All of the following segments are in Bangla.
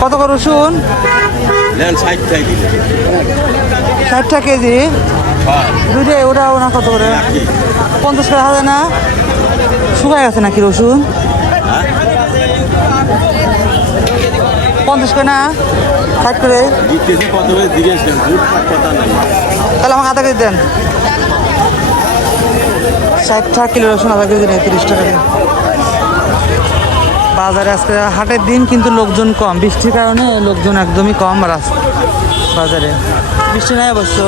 কত করে রসুন? 60 টাকা কেজি। দুইটাই ওটা ওনা কত করে? 50 টাকা হবে না? শুকায় গেছে নাকি রসুন? 50 করে না? 60 করে। তাহলে আমাকে আধা কেজি দেন। 60 টাকা কিলো রসুন, আধা কেজি নেই, 30 টাকা দিন। বাজারে আজকে হাটের দিন, কিন্তু লোকজন কম, বৃষ্টির কারণে লোকজন একদমই কম বাজারে। বৃষ্টি নাই অবশ্য।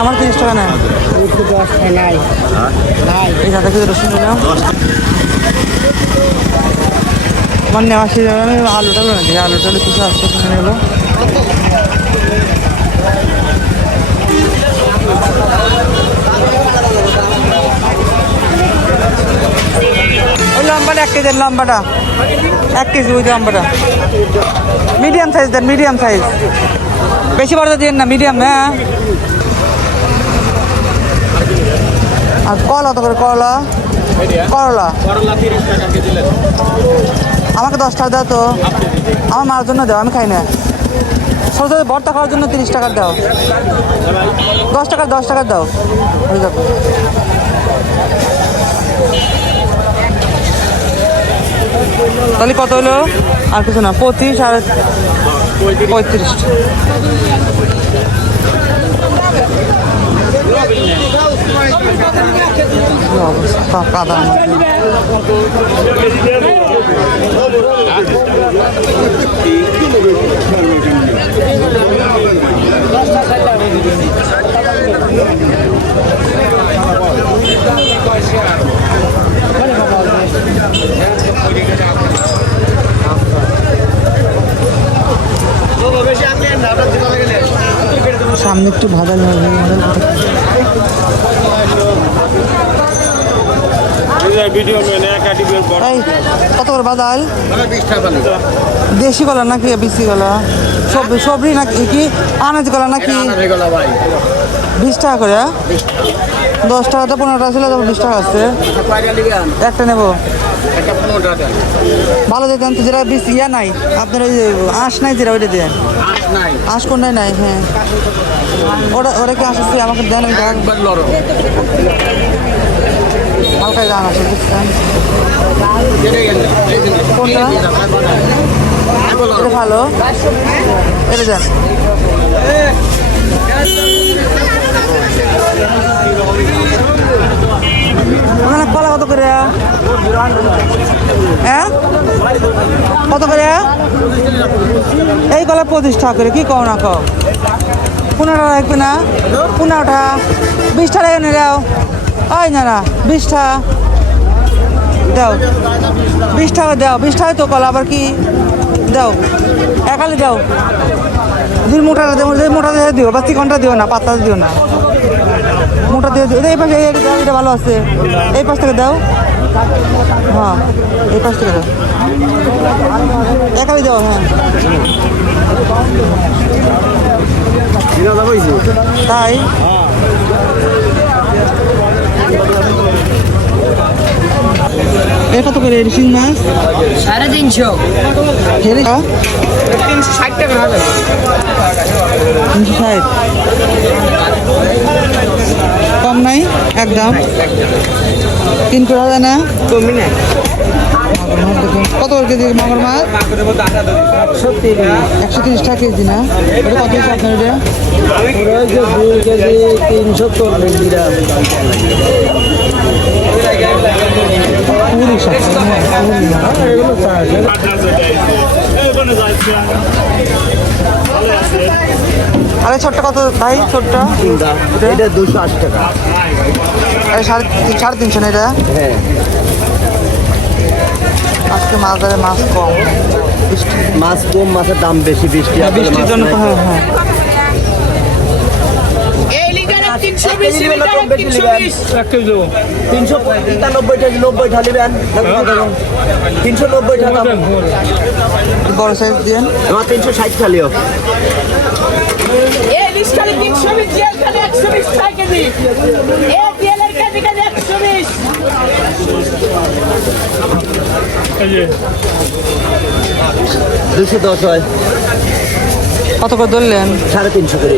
আমার 30 টাকা নেয়। এই আধা কেজি রসুন নিলাম। আমার নেওয়া শেষ, আমি আলুটা নিয়েছি, আলুটা কিছু আসছে কিনে নিলো। ওই লম্বাটা 1 কেজি, লম্বাটা 1 কেজি, ওই লম্বাটা মিডিয়াম সাইজ দেন, মিডিয়াম সাইজ, বেশি বড় দিন না, মিডিয়াম। হ্যাঁ, আর করলা তো করে, করলা আমাকে 10 টাকা দাও তো, আমার মার জন্য দাও, আমি খাই না। ছোট ছোট ভর্তা খাওয়ার জন্য 30 টাকা দাও, 10 টাকা দাও, হয়ে যাবে। তাহলে কত হলো? আর কিছু না, 25 আর 35। অবস্থা কাদা। সামনে একটু ভাজা কত করে বাদাল? দেশি কলা নাকি বিসি কলা? সবরি নাকি কি আনাজ কলা নাকি? 20 টাকা করে। 10 টাকা তো 15 টাকা ছিল, 20 টাকা আছে। একটা নেবো, ভালো দিতেন তো, যেটা বেশি ইয়া নাই আপনার, ওই আঁশ নাই যেটা, ওইটা দেন। আঁশ কোনটাই নাই? হ্যাঁ, ওরা কি আঁশ আছে? আমাকে দেন, আমি হালকাই দাম আছে, বুঝছেন? কোনটা? এটা ভালো, এটা দেন। ওখানে কলা কত করে? হ্যাঁ, কত করে? এই কলা 25 টাকা করে। কি কও না কও? 15 টাকা রাখবে না? 15 টাকা, 20 টাকা এনে দাও। ওই না 20 টাকা দাও, 20 টাকা দাও। 20 টাকা তো কলা, আবার কি দাও? একালি দাও। যদি মোটাটা দেবো, যদি মোটা দিয়ে দিও, বা চিকনটা দিও না, পাতা দিও না, মোটা দিয়ে দিও। এই পাশে এটা ভালো আছে, এই পাশ থেকে দাও। হ্যাঁ, এই পাশ থেকে দাও, একালি দাও। হ্যাঁ, তাই কত করে শিং মাছ? 350। 360 টাকা। 360 কম নাই একদম? 3 করে হবে না? কমই না। কত করে কেজি মাগুর মাছ? 130 টাকা কেজি না? এটা কত হচ্ছে আপনার? এটা 2 কেজি 340 গ্রাম। আরে ছোট্ট কত ভাই? ছোট্ট এটা 280 টাকা। আরে 350 না এটা? হ্যাঁ, আজকে বাজারে মাছ কম, মাছ কম, মাছের দাম বেশি, বৃষ্টির জন্য। হ্যাঁ হ্যাঁ, 390 টাকা। বড় সাইজ দিয়ে 360 খালিও। ইলিশ খালি 320, জিয়াল খালি 120 টাকা কেজি। এই জিয়ালের কেজি 120। দুশো 10 হয়, কত করে ধরলেন? 350 করে।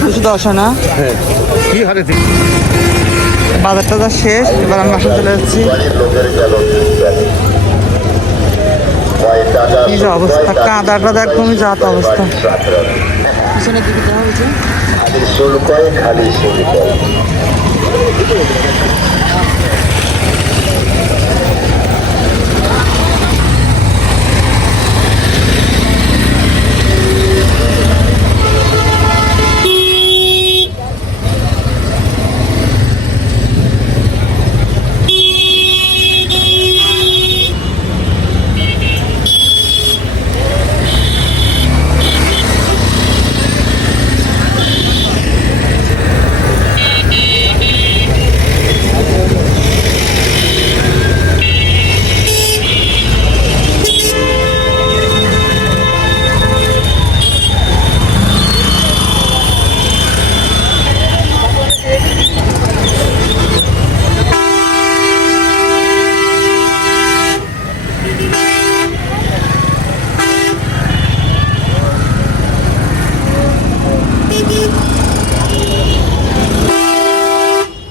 210 হয় না? কি হারে বাজার টাজার শেষ, এবার আমি বাসা চলে যাচ্ছি। কি যে অবস্থা, কাদা টাদা একদমই যাত অবস্থা। পিছনের দিকে দেখা হয়েছে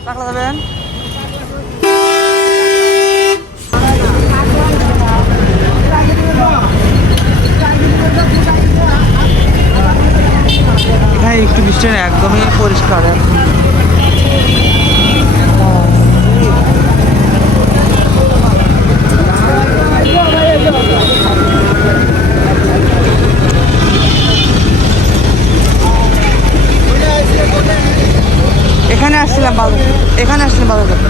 রাখলা যাবেন। এখানে একটু বৃষ্টি নেই, একদমই পরিষ্কার এখন। এখানে আসছিলাম বাজার, এখানে আসছিলাম বাজার করতে।